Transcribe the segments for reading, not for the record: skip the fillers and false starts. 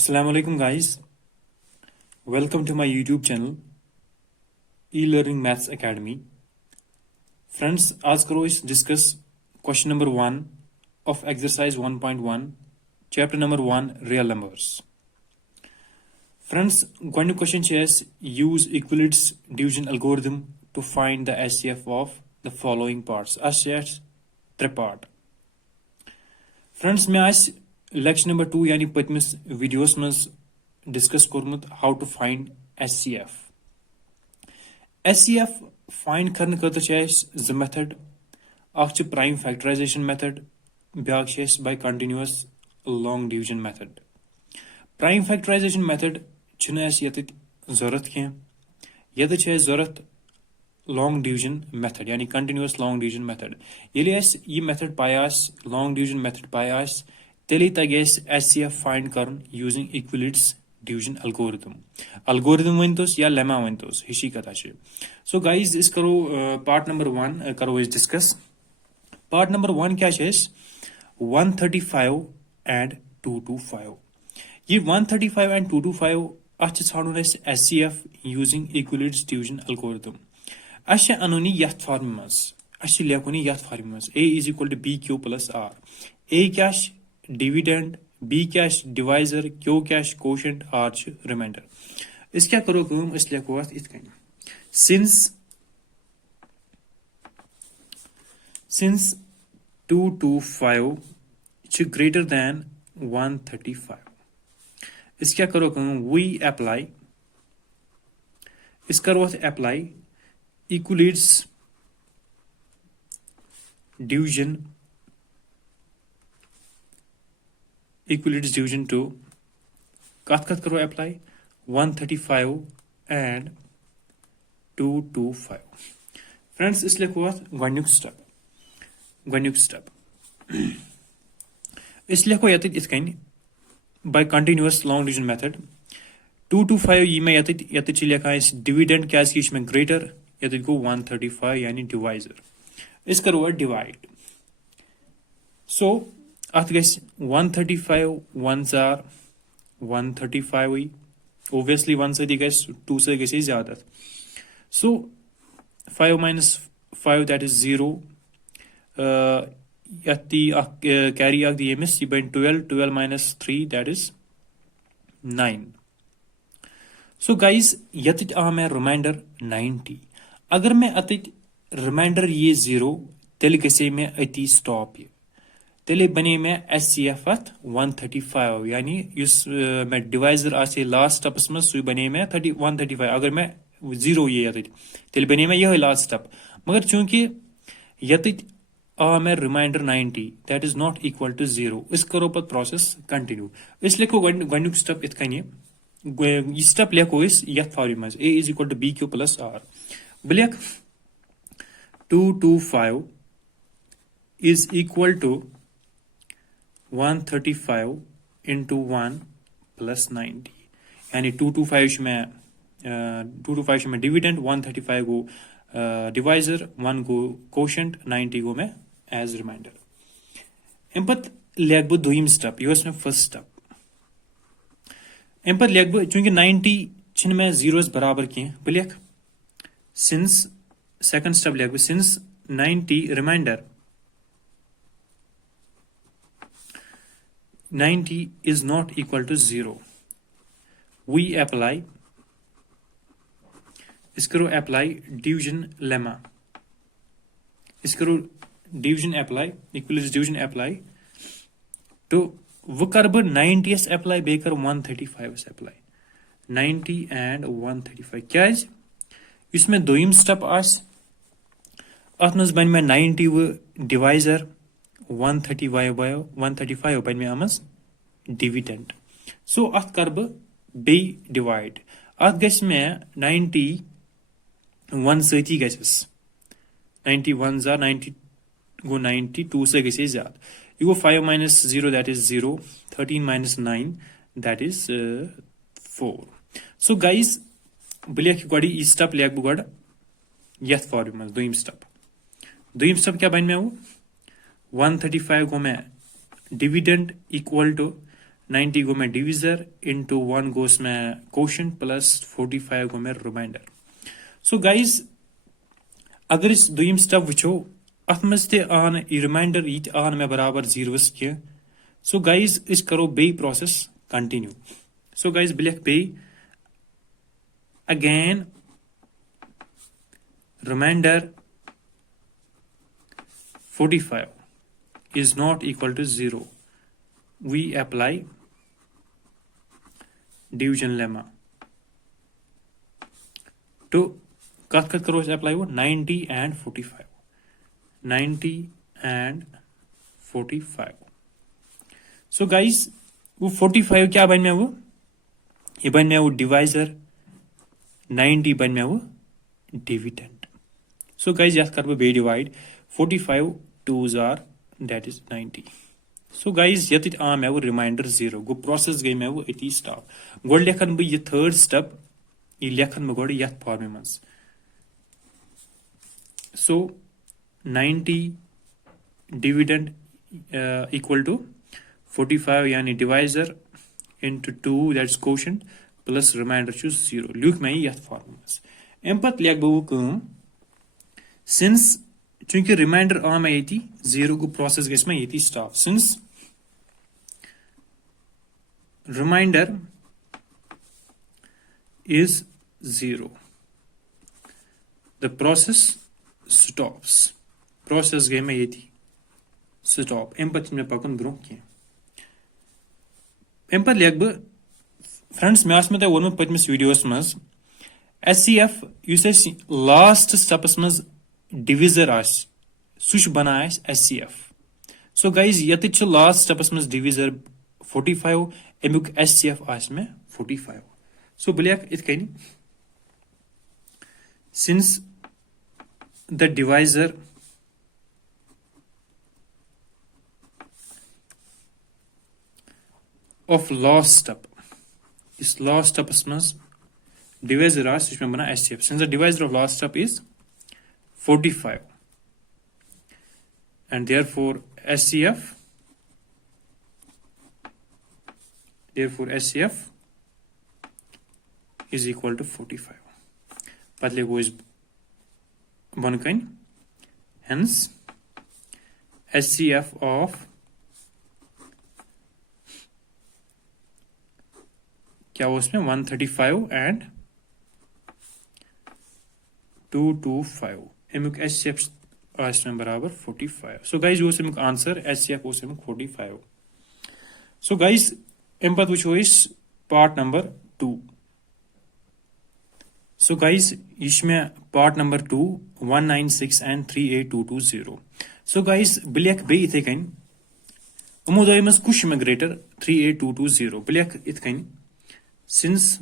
Assalamu alaikum guys. Welcome to my YouTube channel E-Learning Maths Academy. Friends, आज करो इस discuss question number 1 of exercise 1.1 chapter number 1 real numbers. Friends, going question is use Euclid's division algorithm to find the HCF of the following parts. HCF 3 part. Friends, मैं आज lecture number 2 यानी पतमिस videos में discuss कोरमुत how to find HCF find करने खतर ज method अख प्राइम फैक्टराइजेशन मेथड ब्याक by continuous long division method prime factorisation method ये जरूरत कह ये जरूरत लॉन्ग डिवीजन मेथड यानी कंटिन्यूअस लॉन्ग डिवीजन मेथड ये मेथड पाया लॉन्ग डिवीजन मेथड पाया तेली तक HCF फाइंड कर यूजिंग Euclid's division algorithm वन तोस या लेमा वन तोस हिशी कथा छे सो गाइस इस करो पार्ट नंबर 1 करो इस डिस्कस पार्ट नंबर 1 क्या छे 135 एंड 225 ये 135 एंड 225 अच्छे छाड़ो इस HCF using Euclid's division algorithm अच्छे अनुनी यथ फॉर्म में अच्छे लेखोनी यथ फॉर्म में A is equal to BQ plus R A क्या डिविडेंड बी कैश डिवाइजर क्यू कैश कोशेंट आर रिमाइंडर इस क्या करो कम इस लिखो अत इत कन सिंस 225 ग्रेटर दैन 135 इस क्या करो कम वी अप्लाई इस करो अप्लाई Euclid's division to कत करो अप्लाई 135 and 225 फ्रेंड्स इस लिखो गोनिक स्टेप इस लिखो ये इत कन by continuous long division method 225 ये में ये लिखा डिविडेंड क्या में ग्रेटर ये गो 135 यानी डिवाइजर इस करो डिवाइड सो अत गस 135 ones are 135 obviously 1 से गस 2 से गस ज्यादा so 5 minus 5 that is 0 Yati carry आग दी एमएस ये बन 12 minus 3 that is 9 so guys यति आ मैं रिमाइंडर 90 अगर मैं अति रिमाइंडर ये 0 तेल गसे में अति स्टॉप ये तेले बने में HCF 135 यानी मैं डिवाइजर आसे लास्ट स्टेप्स में सु बने में 135 अगर मैं 0 ये तेले बने में यह लास्ट स्टेप मगर चूंकि यति आ मैं remainder 90 that is not equal to 0 इस करो पर प्रोसेस कंटिन्यू इस लिखो गनुक स्टेप इत कन ये स्टेप लिखो इस यथ फॉर्म में A is equal to BQ plus R बलिक 225 is equal to 135 into 1 plus 90 यानी 225 में डिविडेंड 135 गो डिवाइजर 1 गो कोशेंट 90 गो में एज रिमाइंडर अम पत लेख बह दोयम स्टेप यह में फर्स्ट स्टेप अम पत लेख बह चूंकि 90 छिन में 0 बराबर कह बह लेख सिंस सेकंड स्टेप लेख बह since 90 reminder 90 is not equal to 0 we apply इस करो apply division lemma इस करो division apply Euclid's division apply तो वो कर ब 90 s apply baker 135 s apply 90 and 135 क्या है इसमें दोयम स्टेप आस अतनस बन में 90 व डिवाइजर 135 बन में आमस डिविडेंड सो अत कर बे डिवाइड अत गस में 90 1 सती गस 90 1 जा 90 गो 90 2 से गस ज्यादा यह गो 5 minus 0 that is 0 13 minus 9 that is 4 so guys बह लेख गो यह स्टेप लेख बह गो यथ फॉर्म में दोयम स्टेप क्या बन में 135 गो मैं डिविडेंड इक्वल टू 90 गो में डिविजर इनटू 1 गोस में क्वोशंट प्लस 45 गो में रिमाइंडर. सो गाइज अगर इस दुयम स्टेप वुचो अथ मज ते आन रिमाइंडर ये आन में बराबर जीरोस के. सो गाइज इस करो बे प्रोसेस कंटिन्यू. सो गाइज बह लिख बे again reminder 45 is not equal to 0. We apply division lemma. तो कत करो अप्लाई वो 90 and 45. 90 and 45. So guys वो 45 क्या बन में वो ये बन में वो डिवाइजर 90 बन में वो डिविडेंड. So guys याद कर वो बे divide 45 2s are that is 90. So guys यत आ मैं वो रिमाइंडर 0 गो प्रोसेस गई मैं वो इति स्टॉप गोड लेखन बह ये थर्ड स्टेप ये लेखन में गोड यत फॉर्म में. सो 90 डिविडेंड इक्वल टू 45 यानी divisor into 2 that's quotient plus remainder 0 लिख मैं यत फॉर्म में. अम पत लेख बह वो सिंस चूंकि रिमाइंडर आ मैं ये 0 को प्रोसेस गस मैं ये stop. Since reminder is 0 the process stops. Process गई मैं ये stop. अम पत मे पकन ब्रो कह अम पत लेख बह फ्रेंड्स मे मे वोनमुत पतमिस वीडियोस मज SCF युस लास्ट स्टेपस मज डिविजर आस सुश बना SCF. सो गाइज यत लास्ट स्टेपस मज डिविजर 45 अमुक SCF आस में 45. सो बह लेख इत कन since the divisor of last step इस लास्ट स्टेपस मज डिवाइजर आस मे बना SCF. Since the divisor of last step is 45 and therefore SCF is equal to 45. Padle goes bonkain. Hence SCF of क्या वो उसमें 135 and 225 अमुक SCF आस में बराबर 45. So guys वो अमुक आंसर SCF वो अमुक 45. सो गाइज अम पत वो पार्ट नंबर 2. सो गाइज ये part number 2 196 and 38220. So guys बह लेख बे इथे कन यमो दो मज कुछ में ग्रेटर 38220. बह लेख इत कन सिंस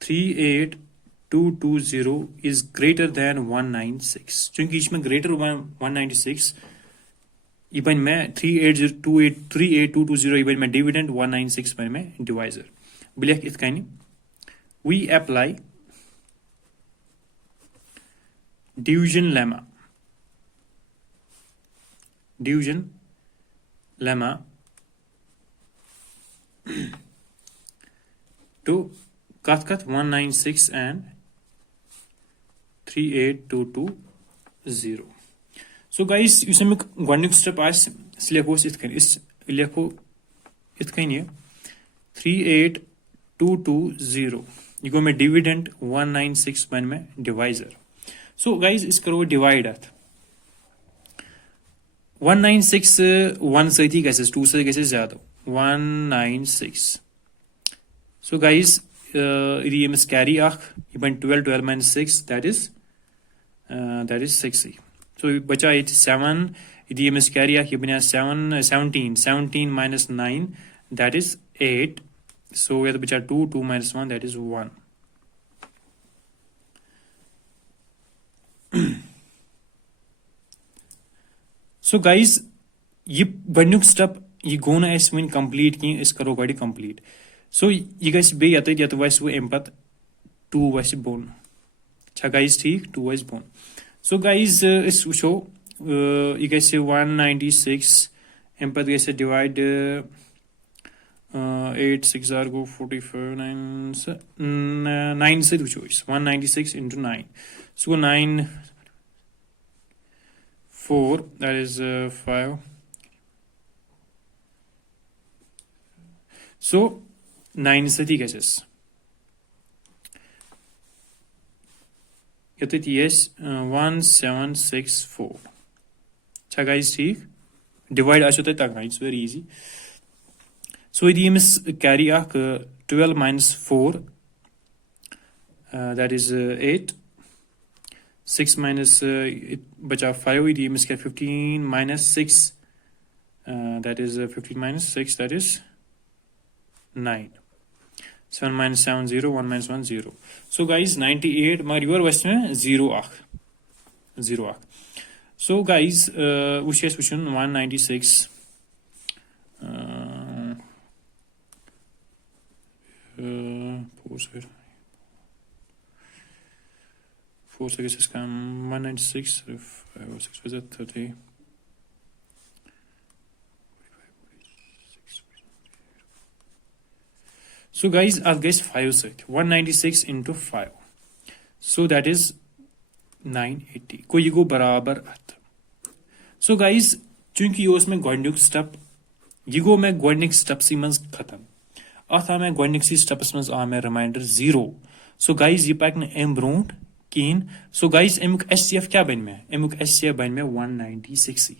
38220 is greater than 196. चूंकि इसमें ग्रेटर 196 ये बन में 38220 ये बन में डिविडेंड 196 बन में डिवाइजर. बह लेख इत कन we apply division lemma to कत 196 and 38220. सो गाइस इस अमुक गोडनिक स्टेप आस लेखो इत कन इस लेखो इत कन ये 38220 ये गो में डिविडेंड 196 बन में डिवाइजर. सो गाइज इस करो डिवाइड अथ 196 1 सती गस 2 सती गस ज्यादा 196. सो गाइज ये यमस कैरी अख ये बन 12 minus 6 that is 60. सो बचा ये 7 ये यमस कैरी अख ये बन 17 minus 9 that is 8. So we have to 2 minus 1 that is 1. So guys ये गडनुक स्टेप ये गो ना अस वन कंप्लीट की इस करो गड कंप्लीट. सो ये गस बे यत वस वो अम पत 2 वस बोन छा गाइस ठीक 2 वस बोन. सो गाइस इस वुचो ये गस 196 अम पे गई डिवाइड 8 6 आर गो 45 9 so 196 into 9 so 9 4 that is 5 so 9 Sati gases यत यस 1764 छा गाइस ठीक डिवाइड आसो तक तगन इट्स वेरी इजी so यदि यमिस carry अख 12 minus 4 that is 8 6 minus बचा 5 यदि यमिस 15 minus 6 that is 15 minus 6 that is 9 7 minus 7 0 1 minus 1 0 so guys 98 मगर योर वस में 0 अख 0 अख so guys which is 196 4 seconds come 196 5 or 6 was it 30 so guys I'll guess 5 set 196 into 5 so that is 980 को ये गो बराबर अत so guys चूंकि ये उसमें गोडनिक स्टेप ये गो मैं गोडनिक स्टेप सी मंज खत्म अत आ मैं गोडनिक सी स्टेप्स मंज आ मैं रिमाइंडर 0 so guys ये पैक न एम ब्रोंट कीन so guys एमुक SCF क्या बन में एमुक SCF बन में 196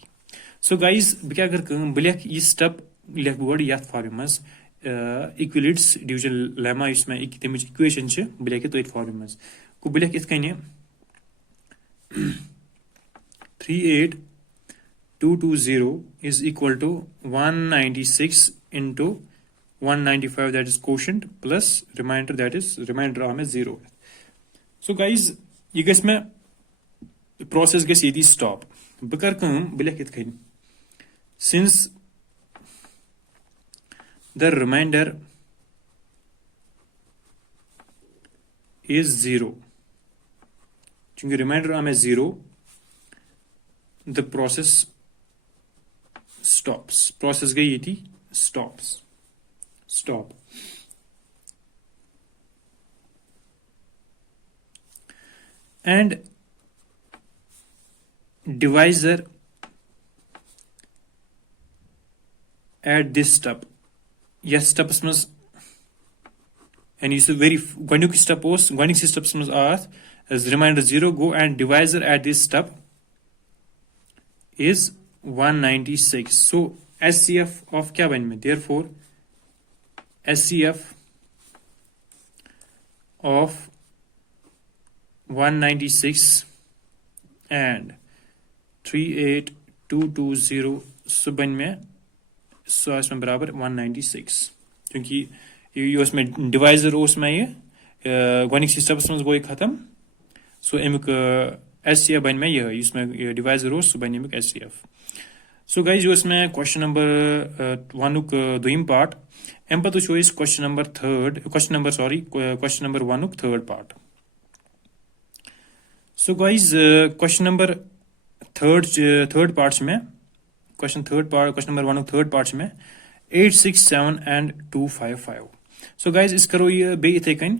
so guys बे क्या कर बलेख ये स्टेप लेख बोर्ड यात फॉर्म मंज इक्विलिड्स डिवीजन लेमा इसमें तमिच इक्वेशन छ बलेख तो फॉर्म मंज को बलेख इत कने 38220 is equal to 196 into 195 that is quotient plus remainder that is remainder में 0 so guys ये गस में process गस यदि stop बकर कम बलेख इत कने since the remainder is 0 चूंकि remainder में 0 the process stops process गई यति stops stop and divisor at this step yes steps must and it's a very gonik step was gonik steps must are as reminder 0 go and divisor at this step is 196 so SCF of क्या बन में therefore SCF of 196 and 38220 सो बन में सो इसमें बराबर 196 क्योंकि ये उसमें डिवाइजर उसमें ये गोनिक सिस्टम में वो खत्म सो एमुक SCF बन में ये इसमें डिवाइजर हो सो बन एमुक SCF सो गाइस जो इसमें क्वेश्चन नंबर 1 दोइम पार्ट एम पतो शो इस question number 1 third part so guys question number third parts में क्वेश्चन नंबर 1 थर्ड पार्ट्स में 867 and 255 सो गाइस इस करो ये बे इथे कन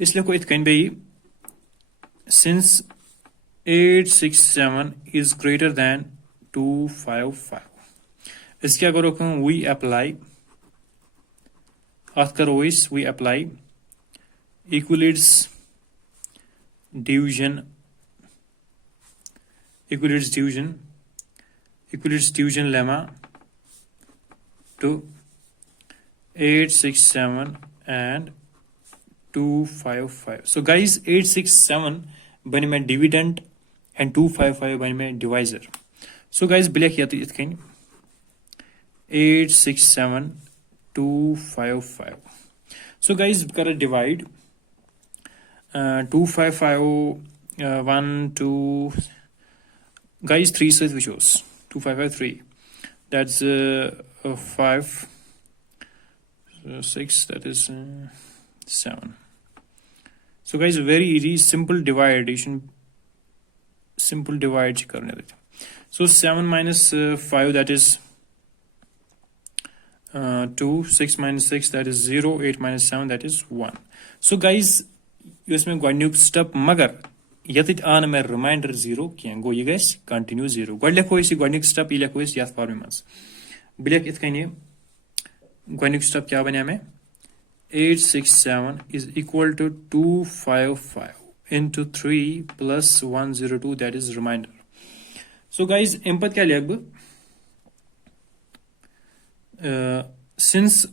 इसलिए को इथकन बे since 867 is greater than 255 इस क्या करो कम we apply अथ करो इस we apply equilids division lemma to 867 and 255 so guys 867 बने में डिविडेंड and 255 बने में डिवाइजर so guys ब्लैक या तो इतकन 867 255 so guys कर डिवाइड 255 1 2 guys 3 से विचोस 255 3 that's 5 6 that is 7 so guys very easy simple divide करने देते so 7 minus 5 that is 2, 6 minus 6, that is 0, 8 minus 7, that is 1. So guys, yus mein gwadniyuk step magar yatit aan mein reminder 0 kien go ye guys continue 0. Gwad lekho isi gwadniyuk step ile lekho is yath form mas. Bilek it kani gwadniyuk step kya banya mein 867 is equal to 255 into 3 plus 102, that is reminder. So guys, impact kya lekh since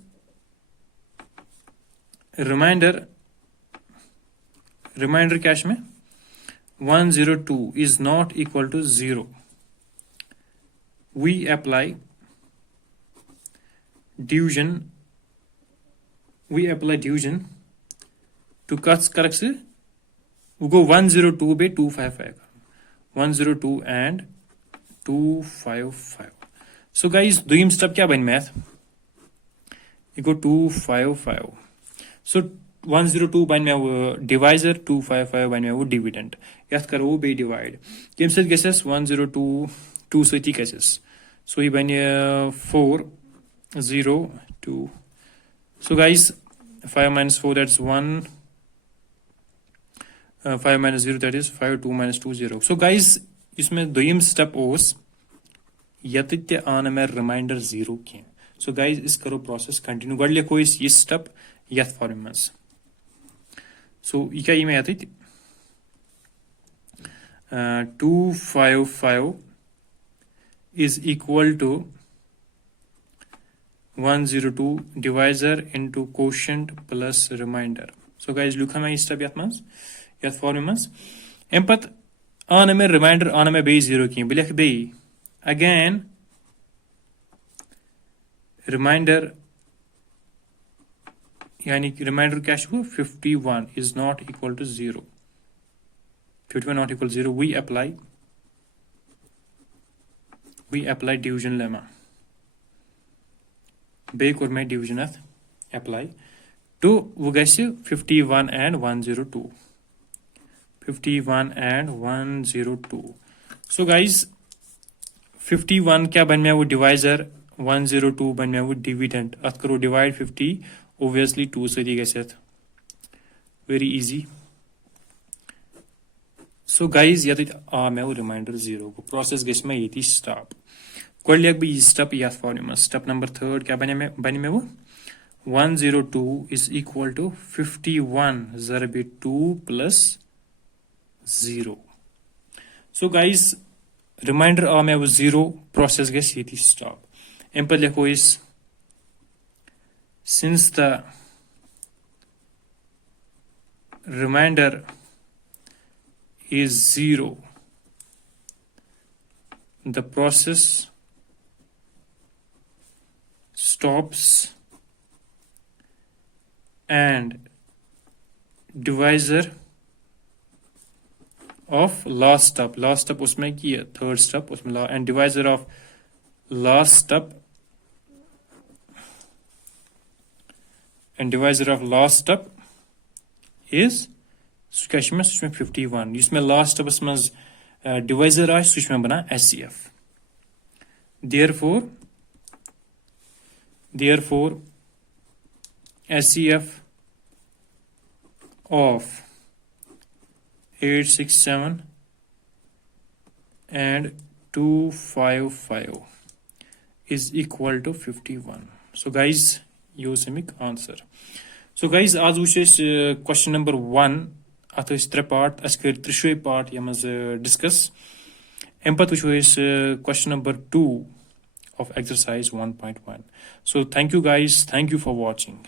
reminder cache में 102 is not equal to 0, we apply division to cuts correct we go 102 by 255, 102 and 255. So guys, doim step kya ban math? You go 255. So 102 ban mein divisor, 255 ban mein dividend. Yath karo be divide. Kem set guesses 102 2 sati guesses. So he ban 4 0 2. So guys, 5 minus 4, that's 1. 5 minus 0, that is 5. 2 minus 2 0. So guys, इसमें दोयम step ओस यतित्य आने में reminder 0 किए. So guys, इस करो process continue. गढ़ लिखो इस ये step यथ formulas. So इका ये में यतित्य 255 is equal to 102 divisor into quotient plus reminder. So guys, look how many step yat formulas. Empath on a reminder on a base 0 ki bilek be again reminder yani reminder cache 51 is not equal to 0. 51 not equal to 0. We apply division lemma. Bake or my division apply to वो guys 51 and 102. 51 and 102. So guys, 51 क्या बन में वो divisor, 102 बन में वो dividend. अत करो divide 50 obviously 2 से दिए गए very easy. So guys या तो मैं वो reminder 0 को process गैस में ये थी stop. कोई लिख भी step या formula. Step number 3 क्या बने में वो 102 is equal to 51 ज़रबे 2 plus 0. So guys, reminder में वो 0 process गैस ये थी stop. इन पर लिखो इस since the reminder is 0, the process stops and divisor of last step उसमें किया third step उसमें and divisor of last step is सुकैश में 51 जिसमें last step उसमें divisor आए सुच में बना SCF. Therefore SCF of 867 and 255 is equal to 51. So guys, use a answer. So guys, आज वुच question number 1 अत त्रे part अस कर त्रिशोई part यमज discuss. एम्पत वुच question number 2 of exercise 1.1. So thank you guys, thank you for watching.